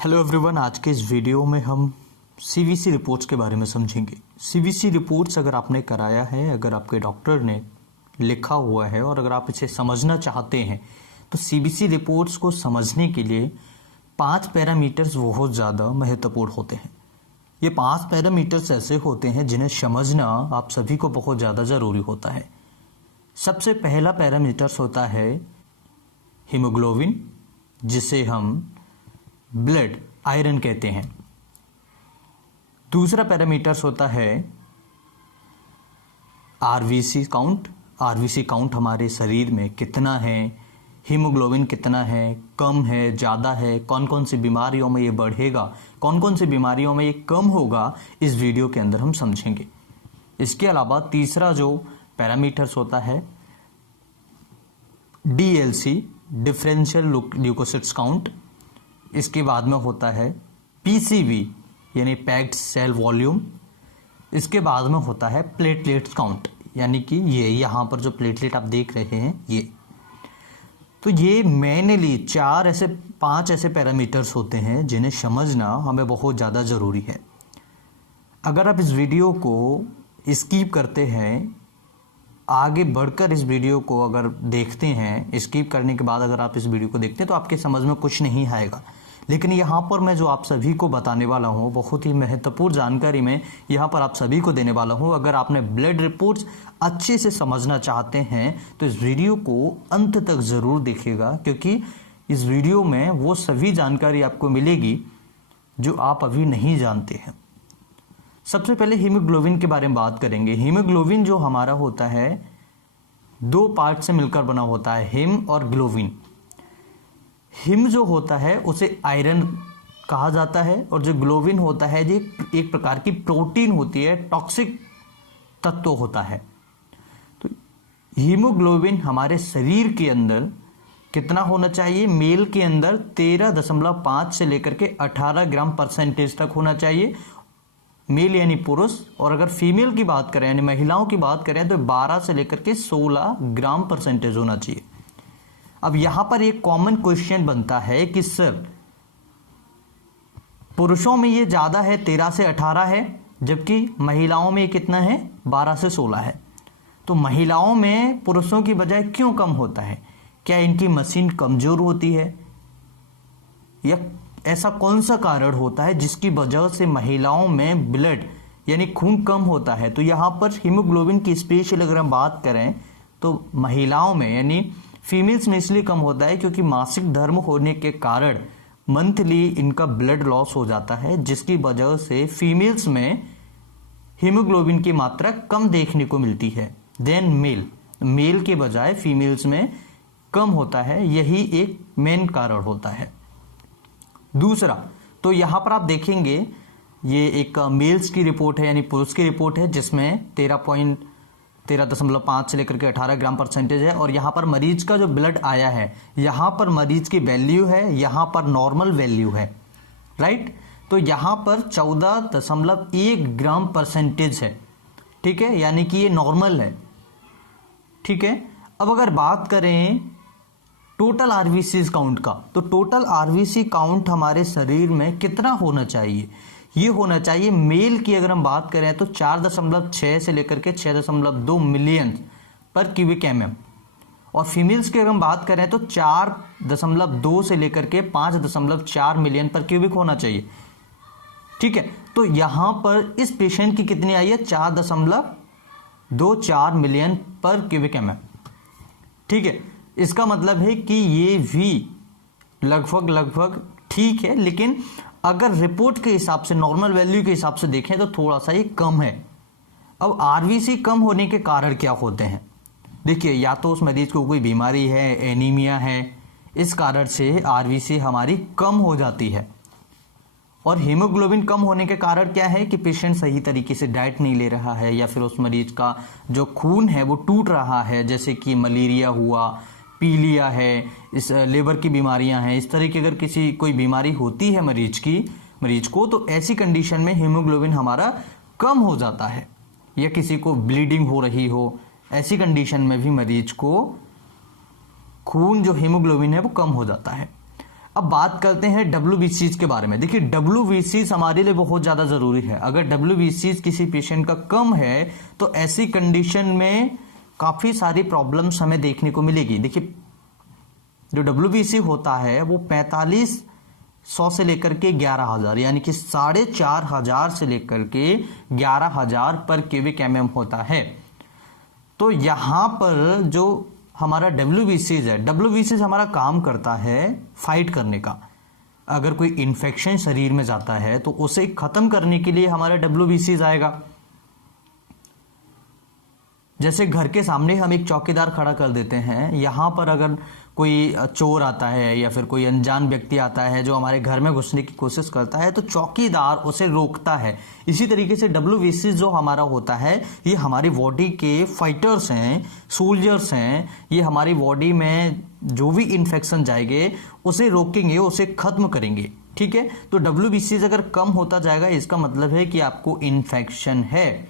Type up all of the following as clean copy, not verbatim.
Hello everyone, आज के इस वीडियो में हम सीवीसी रिपोर्ट्स के बारे में समझेंगे। सीवीसी रिपोर्ट्स अगर आपने कराया है, अगर आपके डॉक्टर ने लिखा हुआ है और अगर आप इसे समझना चाहते हैं तो सीवीसी रिपोर्ट्स को समझने के लिए 5 पैरामीटर्स बहुत ज़्यादा महत्वपूर्ण होते हैं। ये 5 पैरामीटर्स ऐसे होते हैं जिन्हें समझना आप सभी को बहुत ज़्यादा ज़रूरी होता है। सबसे पहला पैरामीटर्स होता है हीमोग्लोबिन, जिसे हम ब्लड आयरन कहते हैं। दूसरा पैरामीटर्स होता है आरबीसी काउंट। आरबीसी काउंट हमारे शरीर में कितना है, हीमोग्लोबिन कितना है, कम है, ज़्यादा है, कौन कौन सी बीमारियों में ये बढ़ेगा, कौन कौन सी बीमारियों में ये कम होगा, इस वीडियो के अंदर हम समझेंगे। इसके अलावा तीसरा जो पैरामीटर्स होता है डीएलसी, डिफरेंशियल ल्यूकोसाइट्स काउंट। इसके बाद में होता है पीसीवी यानी पैक्ड सेल वॉल्यूम। इसके बाद में होता है प्लेटलेट्स काउंट, यानी कि ये यहाँ पर जो प्लेटलेट आप देख रहे हैं ये। तो ये मेनली 5 ऐसे पैरामीटर्स होते हैं जिन्हें समझना हमें बहुत ज़्यादा ज़रूरी है। अगर आप इस वीडियो को स्किप करते हैं, आगे बढ़कर इस वीडियो को अगर देखते हैं, स्किप करने के बाद अगर आप इस वीडियो को देखते हैं तो आपके समझ में कुछ नहीं आएगा। लेकिन यहाँ पर मैं जो आप सभी को बताने वाला हूँ, बहुत ही महत्वपूर्ण जानकारी मैं यहाँ पर आप सभी को देने वाला हूँ। अगर आपने ब्लड रिपोर्ट्स अच्छे से समझना चाहते हैं तो इस वीडियो को अंत तक ज़रूर देखिएगा, क्योंकि इस वीडियो में वो सभी जानकारी आपको मिलेगी जो आप अभी नहीं जानते हैं। सबसे पहले हीमोग्लोबिन के बारे में बात करेंगे। हीमोग्लोबिन जो हमारा होता है 2 पार्ट से मिलकर बना होता है, हिम और ग्लोबिन। हिम जो होता है उसे आयरन कहा जाता है और जो ग्लोबिन होता है ये एक प्रकार की प्रोटीन होती है, टॉक्सिक तत्व होता है। तो हीमोग्लोबिन हमारे शरीर के अंदर कितना होना चाहिए? मेल के अंदर 13.5 से लेकर के 18 ग्राम परसेंटेज तक होना चाहिए, मेल यानी पुरुष। और अगर फीमेल की बात करें यानी महिलाओं की बात करें तो 12 से लेकर के 16 ग्राम परसेंटेज होना चाहिए। अब यहां पर एक कॉमन क्वेश्चन बनता है कि सर पुरुषों में ये ज्यादा है, 13 से 18 है, जबकि महिलाओं में कितना है? 12 से 16 है। तो महिलाओं में पुरुषों की बजाय क्यों कम होता है? क्या इनकी मशीन कमजोर होती है, या ऐसा कौन सा कारण होता है जिसकी वजह से महिलाओं में ब्लड यानी खून कम होता है? तो यहाँ पर हीमोग्लोबिन की स्पेशल अगर हम बात करें तो महिलाओं में यानी फीमेल्स में इसलिए कम होता है क्योंकि मासिक धर्म होने के कारण मंथली इनका ब्लड लॉस हो जाता है, जिसकी वजह से फीमेल्स में हीमोग्लोबिन की मात्रा कम देखने को मिलती है देन मेल के बजाय फीमेल्स में कम होता है। यही एक मेन कारण होता है। दूसरा, तो यहां पर आप देखेंगे ये एक मेल्स की रिपोर्ट है यानी पुरुष की रिपोर्ट है, जिसमें 13.5 से लेकर के 18 ग्राम परसेंटेज है। और यहाँ पर मरीज का जो ब्लड आया है, यहाँ पर मरीज की वैल्यू है, यहाँ पर नॉर्मल वैल्यू है, राइट। तो यहाँ पर 14.1 ग्राम परसेंटेज है, ठीक है, यानी कि ये नॉर्मल है, ठीक है। अब अगर बात करें टोटल आरबीसी काउंट का, तो टोटल आरबीसी काउंट हमारे शरीर में कितना होना चाहिए? ये होना चाहिए, मेल की अगर हम बात करें तो 4.6 से लेकर के 6.2 मिलियन पर क्यूबिक एमएम, और फीमेल्स की अगर हम बात करें तो 4.2 से लेकर के 5.4 मिलियन पर क्यूबिक होना चाहिए, ठीक है। तो यहां पर इस पेशेंट की कितनी आई है? 4.24 मिलियन पर क्यूबिक एमएम, ठीक है। इसका मतलब है कि ये भी लगभग ठीक है, लेकिन अगर रिपोर्ट के हिसाब से, नॉर्मल वैल्यू के हिसाब से देखें तो थोड़ा सा ये कम है। अब आरबीसी कम होने के कारण क्या होते हैं? देखिए, या तो उस मरीज को कोई बीमारी है, एनीमिया है, इस कारण से आरबीसी हमारी कम हो जाती है। और हीमोग्लोबिन कम होने के कारण क्या है कि पेशेंट सही तरीके से डाइट नहीं ले रहा है, या फिर उस मरीज का जो खून है वो टूट रहा है, जैसे कि मलेरिया हुआ, पीलिया है, इस लेबर की बीमारियां हैं। इस तरह की अगर कोई बीमारी होती है मरीज को, तो ऐसी कंडीशन में हीमोग्लोबिन हमारा कम हो जाता है, या किसी को ब्लीडिंग हो रही हो, ऐसी कंडीशन में भी मरीज को खून जो हीमोग्लोबिन है वो कम हो जाता है। अब बात करते हैं WBCs के बारे में। देखिए WBCs हमारे लिए बहुत ज़्यादा ज़रूरी है। अगर WBCs किसी पेशेंट का कम है तो ऐसी कंडीशन में काफ़ी सारी प्रॉब्लम्स हमें देखने को मिलेगी। देखिए जो WBC होता है वो 4500 से लेकर के 11,000 यानी कि 4,500 से लेकर के 11,000 पर क्यूबिक mm होता है। तो यहाँ पर जो हमारा WBCs है, WBCs हमारा काम करता है फाइट करने का। अगर कोई इन्फेक्शन शरीर में जाता है तो उसे खत्म करने के लिए हमारा WBCs आएगा। जैसे घर के सामने हम एक चौकीदार खड़ा कर देते हैं, यहाँ पर अगर कोई चोर आता है या फिर कोई अनजान व्यक्ति आता है जो हमारे घर में घुसने की कोशिश करता है तो चौकीदार उसे रोकता है। इसी तरीके से WBCs जो हमारा होता है ये हमारी बॉडी के फाइटर्स हैं, सोल्जर्स हैं। ये हमारी बॉडी में जो भी इन्फेक्शन जाएंगे उसे रोकेंगे, उसे खत्म करेंगे। ठीक है, तो WBCs अगर कम होता जाएगा इसका मतलब है कि आपको इन्फेक्शन है।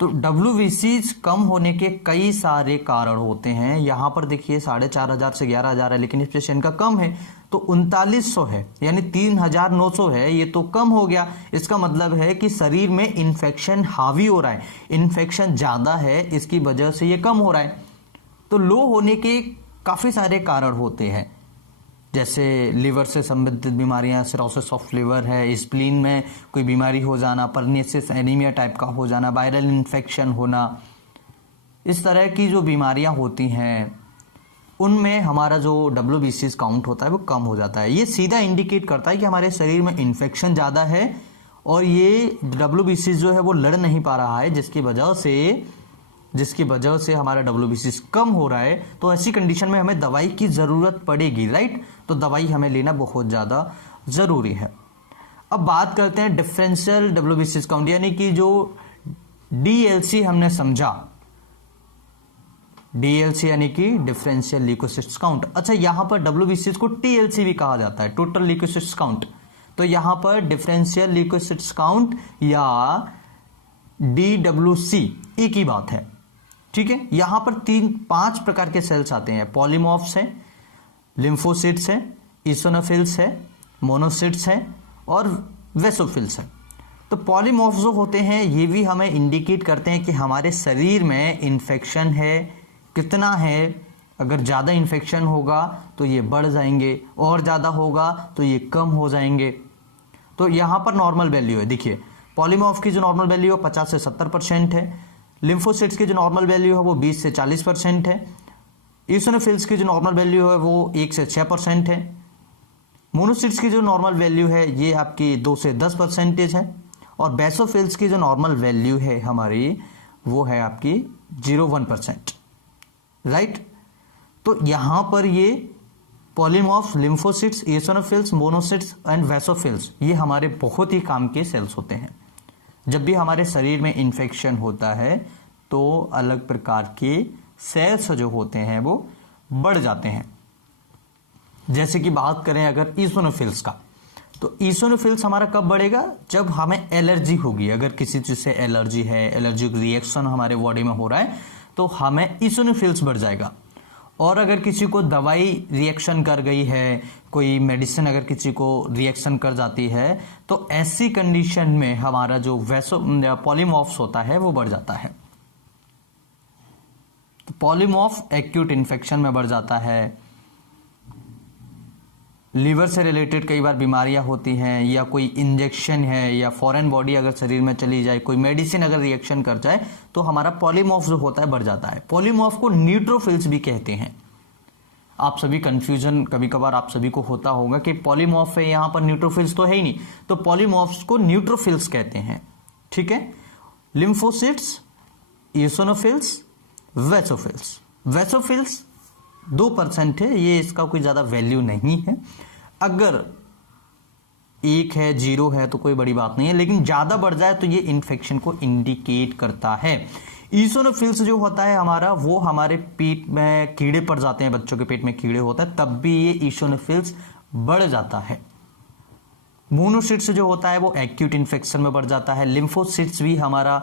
तो WBCs कम होने के कई सारे कारण होते हैं। यहाँ पर देखिए 4,500 से 11,000 है, लेकिन इस पेशेंट का कम है तो 3900 है यानी 3,900 है, ये तो कम हो गया। इसका मतलब है कि शरीर में इन्फेक्शन हावी हो रहा है, इन्फेक्शन ज़्यादा है, इसकी वजह से ये कम हो रहा है। तो लो होने के काफ़ी सारे कारण होते हैं, जैसे लिवर से संबंधित बीमारियां, सिरोसिस ऑफ लिवर है, स्प्लीन में कोई बीमारी हो जाना, परनीसिस एनीमिया टाइप का हो जाना, वायरल इन्फेक्शन होना। इस तरह की जो बीमारियां होती हैं उनमें हमारा जो WBCs काउंट होता है वो कम हो जाता है। ये सीधा इंडिकेट करता है कि हमारे शरीर में इन्फेक्शन ज़्यादा है और ये WBCs जो है वो लड़ नहीं पा रहा है, जिसकी वजह से हमारा WBCs कम हो रहा है। तो ऐसी कंडीशन में हमें दवाई की ज़रूरत पड़ेगी, राइट। तो दवाई हमें लेना बहुत ज़्यादा ज़रूरी है। अब बात करते हैं डिफरेंशियल WBCs काउंट, यानी कि जो DLC हमने समझा, DLC यानी कि डिफरेंशियल ल्यूकोसाइट्स काउंट। अच्छा, यहां पर WBCs को TLC भी कहा जाता है, टोटल ल्यूकोसाइट्स काउंट। तो यहां पर डिफरेंशियल ल्यूकोसाइट्स काउंट या DWC एक ही बात है। ठीक है, यहां पर 5 प्रकार के सेल्स आते हैं। पॉलीमॉर्फ्स हैं, लिम्फोसिट्स हैं, ईसोनोफिल्स है, मोनोसिट्स हैं और वेसोफिल्स हैं। तो पॉलीमॉर्फ्स जो होते हैं ये भी हमें इंडिकेट करते हैं कि हमारे शरीर में इन्फेक्शन है, कितना है। अगर ज़्यादा इन्फेक्शन होगा तो ये बढ़ जाएंगे और ज़्यादा होगा तो ये कम हो जाएंगे। तो यहाँ पर नॉर्मल वैल्यू है, देखिए पॉलीमॉर्फ की जो नॉर्मल वैल्यू है 50 से 70% है, लिम्फोसिट्स की जो नॉर्मल वैल्यू है वो 20 से 40% है, ईसोनोफिल्स की जो नॉर्मल वैल्यू है वो 1 से 6% है, मोनोसिट्स की जो नॉर्मल वैल्यू है ये आपकी 2 से 10% है और बेसोफिल्स की जो नॉर्मल वैल्यू है हमारी वो है आपकी 0.1%, राइट। तो यहाँ पर ये पॉलीमॉर्फ, लिम्फोसिट्स, ईसोनोफिल्स, मोनोसिट्स एंड वेसोफिल्स ये हमारे बहुत ही काम के सेल्स होते हैं। जब भी हमारे शरीर में इन्फेक्शन होता है तो अलग प्रकार के सेल्स जो होते हैं वो बढ़ जाते हैं। जैसे कि बात करें अगर ईसोनोफिल्स का, तो ईसोनोफिल्स हमारा कब बढ़ेगा? जब हमें एलर्जी होगी। अगर किसी चीज़ से एलर्जी है, एलर्जिक रिएक्शन हमारे बॉडी में हो रहा है तो हमें ईसोनोफिल्स बढ़ जाएगा। और अगर किसी को दवाई रिएक्शन कर गई है, कोई मेडिसिन अगर किसी को रिएक्शन कर जाती है तो ऐसी कंडीशन में हमारा जो पॉलीमॉर्फ्स होता है वो बढ़ जाता है। तो पॉलीमॉर्फ एक्यूट इन्फेक्शन में बढ़ जाता है। लीवर से रिलेटेड कई बार बीमारियां होती हैं या कोई इंजेक्शन है या फॉरेन बॉडी अगर शरीर में चली जाए, कोई मेडिसिन अगर रिएक्शन कर जाए तो हमारा पॉलीमॉर्फ जो होता है बढ़ जाता है। पॉलीमॉर्फ को न्यूट्रोफिल्स भी कहते हैं। आप सभी कंफ्यूजन कभी कभार आप सभी को होता होगा कि पॉलीमॉर्फ है, यहाँ पर न्यूट्रोफिल्स तो है ही नहीं, तो पॉलीमॉर्फ्स को न्यूट्रोफिल्स कहते हैं। ठीक है, लिम्फोसिट्स, ईसोनोफिल्स, वेसोफिल्स। वेसोफिल्स 2% है, ये इसका कोई ज़्यादा वैल्यू नहीं है। अगर 1 है, 0 है तो कोई बड़ी बात नहीं है, लेकिन ज़्यादा बढ़ जाए तो ये इन्फेक्शन को इंडिकेट करता है। ईसोनोफिल्स जो होता है हमारा, वो हमारे पेट में कीड़े पड़ जाते हैं, बच्चों के पेट में कीड़े होता है तब भी ये ईसोनोफिल्स बढ़ जाता है। मोनोसिट्स जो होता है वो एक्यूट इन्फेक्शन में बढ़ जाता है। लिम्फोसिट्स भी हमारा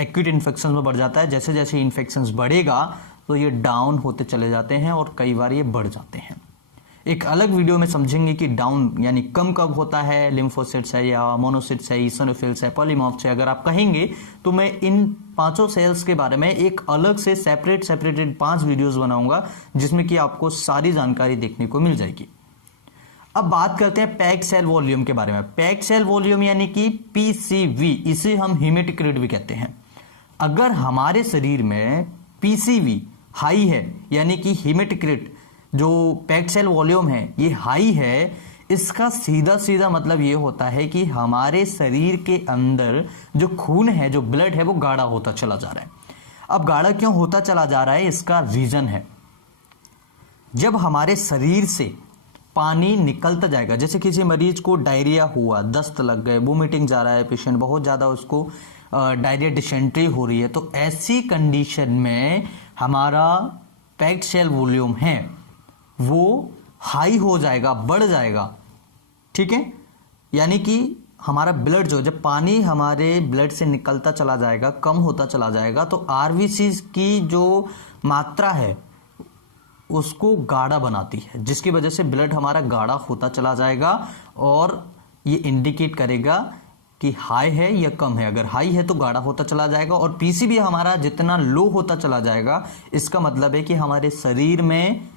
एक्यूट इन्फेक्शन में बढ़ जाता है। जैसे जैसे इन्फेक्शन बढ़ेगा तो ये डाउन होते चले जाते हैं और कई बार ये बढ़ जाते हैं। एक अलग वीडियो में समझेंगे कि डाउन यानी कम कब होता है, लिम्फोसाइट्स है या मोनोसाइट्स है, ईओसिनोफिल्स है, पॉलीमॉर्फ्स है। अगर आप कहेंगे तो मैं इन पांचों सेल्स के बारे में एक अलग से सेपरेटेड 5 वीडियोस बनाऊंगा जिसमें कि आपको सारी जानकारी देखने को मिल जाएगी। अब बात करते हैं पैक्ड सेल वॉल्यूम के बारे में। पैक्ड सेल वॉल्यूम यानी कि पीसीवी, इसे हम हीमेटोक्रिट भी कहते हैं। अगर हमारे शरीर में पीसीवी हाई है यानी कि हीमेटोक्रिट जो पैक्ड सेल वॉल्यूम है ये हाई है, इसका सीधा सीधा मतलब ये होता है कि हमारे शरीर के अंदर जो खून है, जो ब्लड है, वो गाढ़ा होता चला जा रहा है। अब गाढ़ा क्यों होता चला जा रहा है, इसका रीजन है जब हमारे शरीर से पानी निकलता जाएगा। जैसे किसी मरीज को डायरिया हुआ, दस्त लग गए, वोमिटिंग जा रहा है पेशेंट, बहुत ज़्यादा उसको डायरिया डिसेंट्री हो रही है, तो ऐसी कंडीशन में हमारा पैक्ड सेल वॉल्यूम है वो हाई हो जाएगा, बढ़ जाएगा। ठीक है, यानी कि हमारा ब्लड जो, जब पानी हमारे ब्लड से निकलता चला जाएगा, कम होता चला जाएगा, तो आरबीसी की जो मात्रा है उसको गाढ़ा बनाती है, जिसकी वजह से ब्लड हमारा गाढ़ा होता चला जाएगा और ये इंडिकेट करेगा कि हाई है या कम है। अगर हाई है तो गाढ़ा होता चला जाएगा, और पीसीबी हमारा जितना लो होता चला जाएगा, इसका मतलब है कि हमारे शरीर में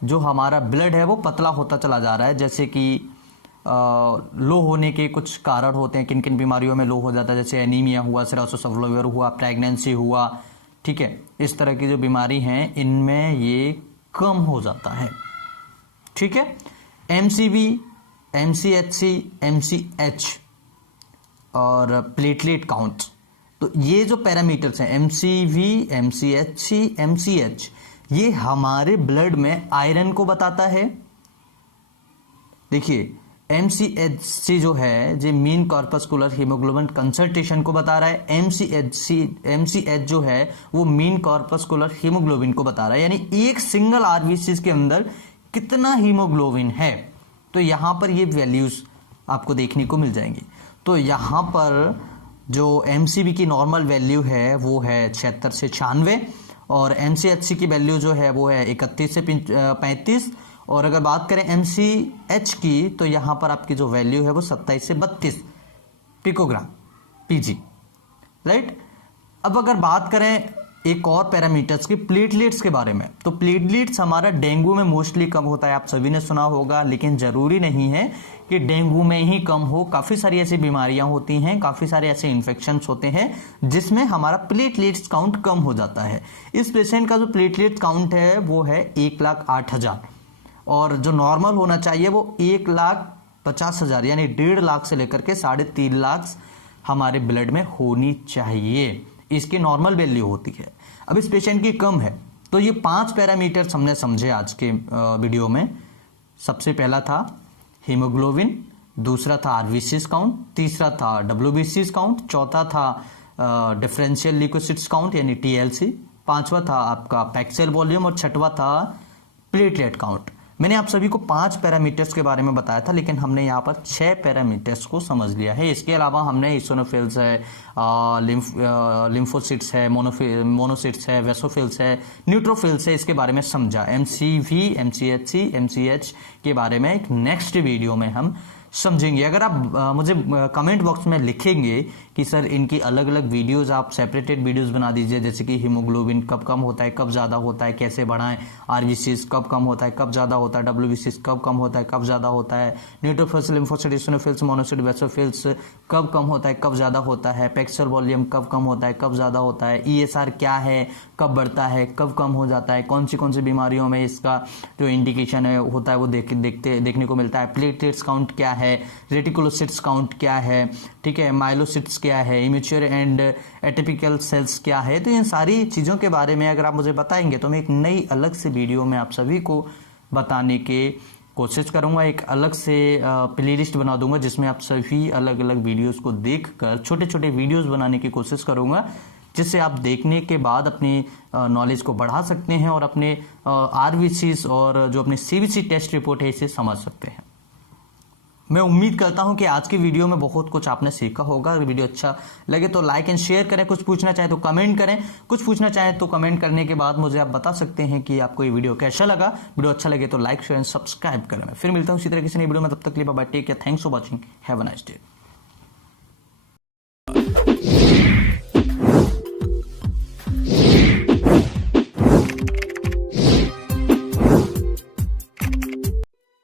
जो हमारा ब्लड है वो पतला होता चला जा रहा है। जैसे कि लो होने के कुछ कारण होते हैं, किन किन बीमारियों में लो हो जाता है, जैसे एनीमिया हुआ, सिरोसिस ऑफ लिवर हुआ, प्रेगनेंसी हुआ। ठीक है, इस तरह की जो बीमारी हैं इनमें ये कम हो जाता है। ठीक है, एमसीवी, एमसीएचसी, एमसीएच और प्लेटलेट काउंट, तो ये जो पैरामीटर्स हैं एमसीवी, एमसीएचसी, एमसीएच, ये हमारे ब्लड में आयरन को बताता है। देखिए एमसीएचसी जो है जो मीन कॉर्पस्कुलर हीमोग्लोबिन कंसंट्रेशन को बता रहा है, एमसीएच जो है वो मीन कॉर्पस्कुलर हीमोग्लोबिन को बता रहा है, यानी एक सिंगल आरबीसी के अंदर कितना हीमोग्लोबिन है। तो यहां पर ये वैल्यूज आपको देखने को मिल जाएंगी। तो यहां पर जो एमसीबी की नॉर्मल वैल्यू है वो है 76 से 96, और एमसीएचसी की वैल्यू जो है वो है 31 से 35, और अगर बात करें एमसीएच की तो यहाँ पर आपकी जो वैल्यू है वो 27 से 32 पिकोग्राम पीजी, राइट। अब अगर बात करें एक और पैरामीटर्स की, प्लेटलेट्स के बारे में, तो प्लेटलेट्स हमारा डेंगू में मोस्टली कम होता है, आप सभी ने सुना होगा, लेकिन जरूरी नहीं है कि डेंगू में ही कम हो। काफी सारी ऐसी बीमारियां होती हैं, काफी सारे ऐसे इन्फेक्शंस होते हैं जिसमें हमारा प्लेटलेट्स काउंट कम हो जाता है। इस पेशेंट का जो प्लेटलेट काउंट है वो है 1,08,000, और जो नॉर्मल होना चाहिए वो 1,50,000 यानी 1.5 लाख से लेकर के 3.5 लाख हमारे ब्लड में होनी चाहिए, इसकी नॉर्मल वैल्यू होती है। अब इस पेशेंट की कम है, तो ये 5 पैरामीटर्स हमने समझे आज के वीडियो में। सबसे पहला था हीमोग्लोबिन, दूसरा था आरबीसीज काउंट, तीसरा था डब्ल्यूबीसीज काउंट, चौथा था डिफरेंशियल ल्यूकोसाइट्स काउंट यानी टीएलसी, पांचवा था आपका पैक्ड सेल वॉल्यूम, और छठवा था प्लेटलेट काउंट। मैंने आप सभी को 5 पैरामीटर्स के बारे में बताया था, लेकिन हमने यहाँ पर 6 पैरामीटर्स को समझ लिया है। इसके अलावा हमने ईओसिनोफिल्स है, लिम्फोसिट्स है, मोनोसिट्स है, वेसोफिल्स है, न्यूट्रोफिल्स है, इसके बारे में समझा। एमसीवी, एमसीएचसी, एमसीएच के बारे में एक नेक्स्ट वीडियो में हम समझेंगे। अगर आप मुझे कमेंट बॉक्स में लिखेंगे कि सर इनकी अलग अलग वीडियोस आप सेपरेटेड वीडियोस बना दीजिए, जैसे कि हीमोग्लोबिन कब कम होता है, कब ज़्यादा होता है, कैसे बढ़ाएं, आरबीसीज कब कम होता है, कब ज़्यादा होता है, डब्ल्यूबीसीज कब कम होता है, कब ज़्यादा होता है, न्यूट्रोफिल्स, लिम्फोसाइट्स, ईओसिनोफिल्स, मोनोसाइट, वेसोफिल्स कब कम होता है, कब ज़्यादा होता है, पैक्ड सेल वॉल्यूम कब कम होता है, कब ज़्यादा होता है, ईएसआर क्या है, कब बढ़ता है, कब कम हो जाता है, कौन सी बीमारियों में इसका जो इंडिकेशन है होता है वो देखने को मिलता है, प्लेटलेट्स काउंट क्या है, रेटिकुलोसाइट्स काउंट क्या है, ठीक है, माइलोसाइट्स क्या है, इमेच्योर एंड एटिपिकल सेल्स क्या है। तो इन सारी चीज़ों के बारे में अगर आप मुझे बताएंगे तो मैं एक नई अलग से वीडियो में आप सभी को बताने के कोशिश करूंगा। एक अलग से प्लेलिस्ट बना दूंगा जिसमें आप सभी अलग अलग वीडियोस को देखकर छोटे छोटे वीडियोस बनाने की कोशिश करूंगा, जिससे आप देखने के बाद अपनी नॉलेज को बढ़ा सकते हैं और अपने आरबीसीज और जो अपने सीबीसी टेस्ट रिपोर्ट है इसे समझ सकते हैं। मैं उम्मीद करता हूं कि आज की वीडियो में बहुत कुछ आपने सीखा होगा। अगर वीडियो अच्छा लगे तो लाइक एंड शेयर करें, कुछ पूछना चाहे तो कमेंट करें, कुछ पूछना चाहे तो कमेंट करने के बाद मुझे आप बता सकते हैं कि आपको ये वीडियो कैसा लगा। वीडियो अच्छा लगे तो लाइक शेयर एंड सब्सक्राइब करें। मैं फिर मिलता हूं इसी तरह किसी नई वीडियो में, तब तक के लिए bye bye, take care, thanks for watching, have a nice day.